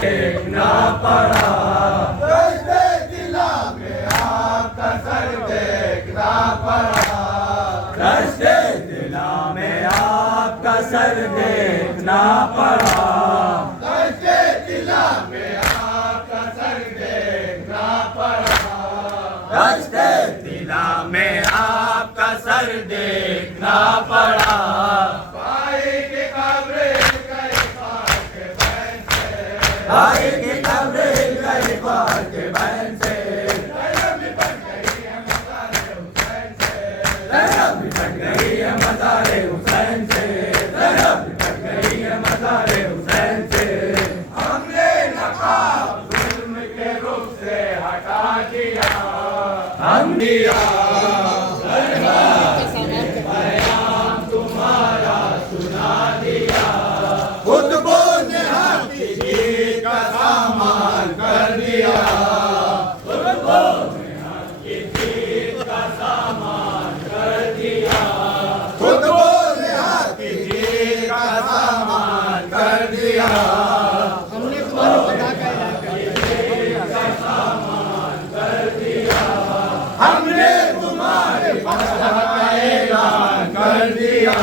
देखना पड़ा, दर्द दिला में आपका सर देखना पड़ा, दर्द दिला में आपका सर देखना पड़ा, दर्द कर देखना पड़ा। भाई की कब्र गई पाक बहन से, भाई की कब्र गई पाक बहन से, ज़ैनब लिपट गई है मज़ारे हुसैन से, ज़ैनब लिपट गई है मज़ारे हुसैन से, ज़ैनब लिपट गई है मज़ारे हुसैन से। हमने नकाब जुल्म के रुख से हटा दिया, हम दिया पैगाम तुम्हारा सुना दिया। खुतबों ने हाथी जीत का सामान कर दिया, खुतबों ने हाथी जीत का सामान कर दिया, खुतबों ने हाथी जीत का सामान कर दिया। हमने तुम्हारे फतह का ऐलान कर दिया,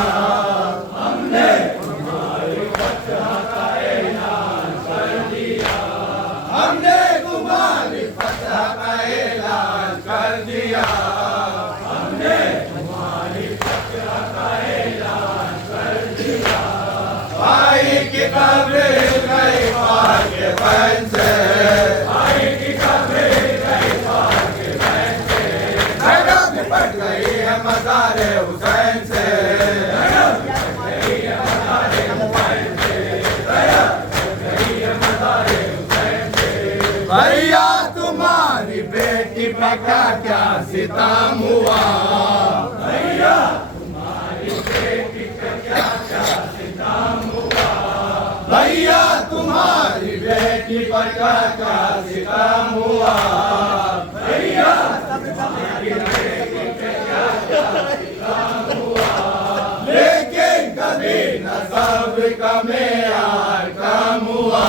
हमने तुम्हारे फतह का ऐलान कर दिया, हमने तुम्हारी फतह का ऐलान कर दिया, हमने तुम्हारी फतह का ऐलान कर दिया। भाई की कब्र गई पाक बहन से, भाई की कब्र गई पाक बहन से, ज़ैनब लिपट गई है मज़ारे हुसैन से, ज़ैनब लिपट गई है मज़ारे हुसैन से, ज़ैनब लिपट गई है मज़ारे हुसैन से। भैया तुम्हारी बेटी पर क्या क्या सितम हुआ, भैया तुम्हारी बेटी पर क्या क्या सितम हुआ, भैया तुम्हारी बेटी पर क्या क्या सितम हुआ, भैया तुम्हारी बेटी पर क्या क्या सितम हुआ। लेकिन कभी न सब्र का मेयार कम हुआ,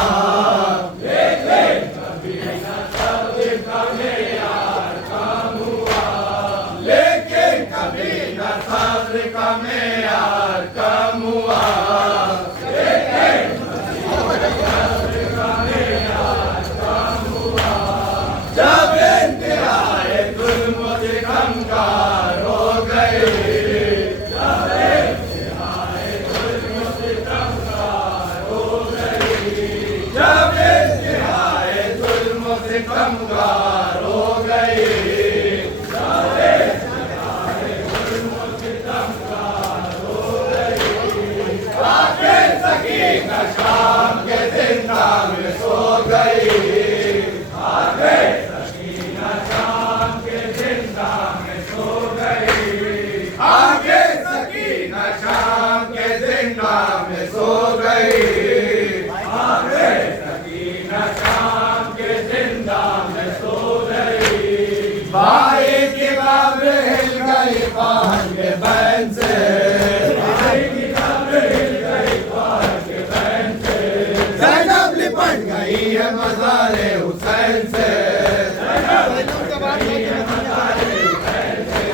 लेकिन कभी न सब्र का मेयार कम हुआ, लेकिन कभी न सब्र का मेयार कम हुआ, लेकिन जब इंतहाए जुल्म से कमगार हो गए, जब इंतहाए जुल्म से कमगार हो गए, जब इंतहाए जुल्म से कमगार हो गए, जब इंतहाए जुल्म से कमगार हो गए, आखिर सकीना शाम के जिंदा में सो गई, आखिर सकीना शाम के जिंदा में सो गई, आखिर सकीना शाम के जिंदा में सो गई, आखिर सकीना शाम के जिंदा में सो गई। भाई की कब्र हिल गई पाक बहन से, भाई की कब्र हिल गई पाक बहन से, ज़ैनब लिपट गई है मज़ारे हुसैन से, ज़ैनब लिपट गई है मज़ारे हुसैन से,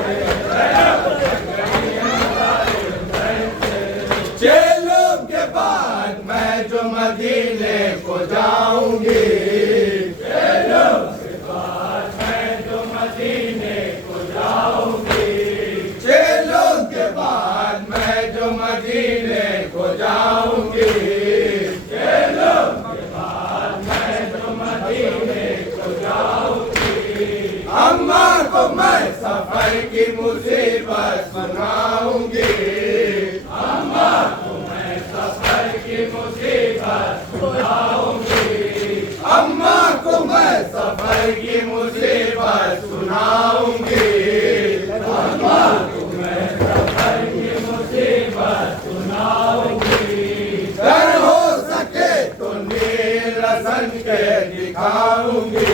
ज़ैनब लिपट गई है मज़ारे हुसैन से। चेलों के बाद मैं जो मदीने को जाऊंगी, चेलों के बाद मैं जो मदीने को जाऊंगी, चेलों के बाद मैं जो मदीने को जाऊंगी, चेलों के बाद मैं जो मदीने को जाऊंगी। अम्मा को मैं सफर की मुसीबत सुनाऊंगी, अम्मा को मैं सफर की मुसीबत सुनाऊंगी, अम्मा को मैं सफर की मुसीबत सुनाऊंगी, अम्मा को मैं सफर की मुसीबत सुनाऊंगी। अगर हो सके तो नील रसन के दिखाऊंगी,